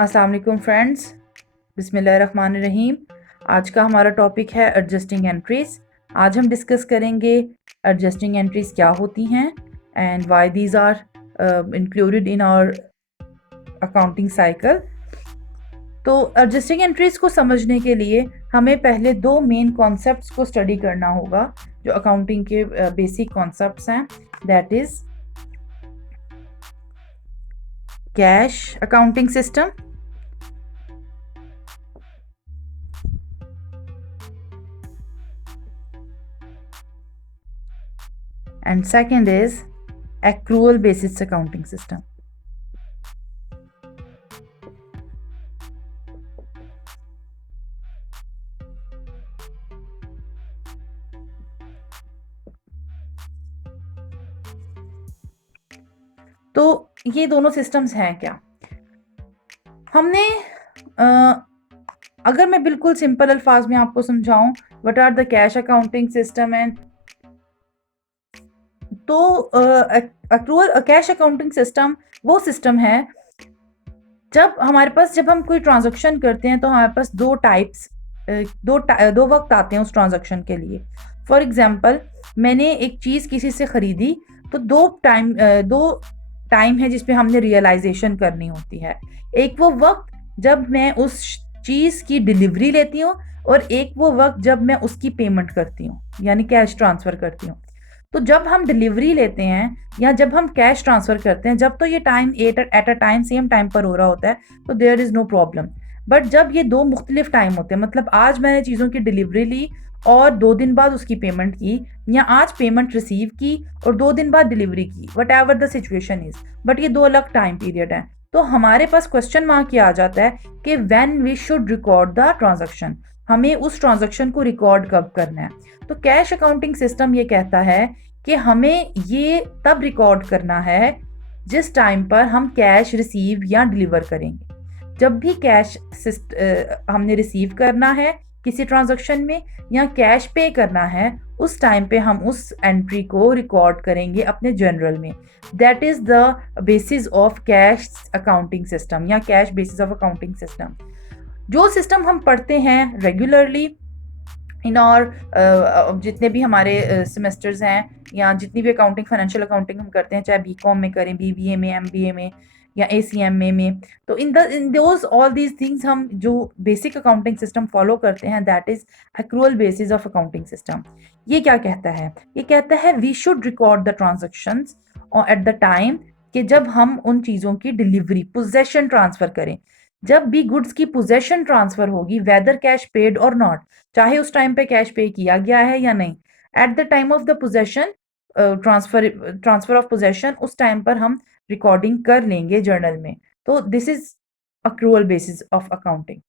अस्सलाम वालेकुम फ्रेंड्स, बिस्मिल्लाहिर्रहमानिर्रहीम। आज का हमारा टॉपिक है एडजस्टिंग एंट्रीज। आज हम डिस्कस करेंगे एडजस्टिंग एंट्रीज क्या होती हैं and why these are included in our accounting cycle. तो एडजस्टिंग एंट्रीज को समझने के लिए हमें पहले दो मेन कॉन्सेप्ट्स को स्टडी करना होगा जो अकाउंटिंग के बेसिक कॉन्सेप्ट्स हैं। That is cash accounting system and second is accrual basis accounting system. तो ये दोनों सिस्टम्स हैं क्या? हमने अगर मैं बिल्कुल सिंपल अल्फाज में आपको समझाऊं, what are the cash accounting system and तो अक्रूअल कैश अकाउंटिंग सिस्टम वो सिस्टम है जब हम कोई ट्रांजैक्शन करते हैं तो हमारे पास दो वक्त आते हैं उस ट्रांजैक्शन के लिए। फॉर एग्जांपल, मैंने एक चीज़ किसी से ख़रीदी तो दो टाइम है जिसपे हमने रियलाइजेशन करनी होती है। एक वो वक्त जब मैं उस चीज़ की डिलीवरी लेती हूँ और एक वो वक्त जब मैं उसकी पेमेंट करती हूँ, यानी कैश ट्रांसफ़र करती हूँ। तो जब हम डिलीवरी लेते हैं या जब हम कैश ट्रांसफ़र करते हैं, जब तो ये time at a time same time पर हो रहा होता है तो there is no problem. But जब ये दो मुख्तलिफ टाइम होते हैं, मतलब आज मैंने चीज़ों की डिलीवरी ली और 2 दिन बाद उसकी पेमेंट की, या आज पेमेंट रिसीव की और 2 दिन बाद डिलीवरी की, what ever the situation is, but ये दो अलग टाइम पीरियड हैं। तो हमारे पास क्वेश्चन मार्क ये आ जाता है कि when we should record the transaction, हमें उस ट्रांजैक्शन को रिकॉर्ड कब करना है। तो कैश अकाउंटिंग सिस्टम ये कहता है कि हमें ये तब रिकॉर्ड करना है जिस टाइम पर हम कैश रिसीव या डिलीवर करेंगे। जब भी कैश हमने रिसीव करना है किसी ट्रांजैक्शन में या कैश पे करना है, उस टाइम पे हम उस एंट्री को रिकॉर्ड करेंगे अपने जर्नल में। That is the basis of cash accounting system या cash basis of accounting system. जो सिस्टम हम पढ़ते हैं रेगुलरली इन और जितने भी हमारे सेमेस्टर्स हैं या जितनी भी अकाउंटिंग फाइनेंशियल अकाउंटिंग हम करते हैं, चाहे बीकॉम में करें, बीबीए में, एमबीए में या एसीएमए में, तो in those all these things हम जो बेसिक अकाउंटिंग सिस्टम फॉलो करते हैं that is accrual basis of accounting system. ये क्या कहता है? ये कहता है we should record the transactions at the time कि जब हम उन चीज़ों की डिलीवरी पोजेशन ट्रांसफ़र करें। जब भी गुड्स की पोजेशन ट्रांसफ़र होगी, वेदर कैश पेड और नॉट, चाहे उस टाइम पे कैश पे किया गया है या नहीं, eight the time of the possession transfer of possession, उस टाइम पर हम रिकॉर्डिंग कर लेंगे जर्नल में। तो this is accrual basis of accounting.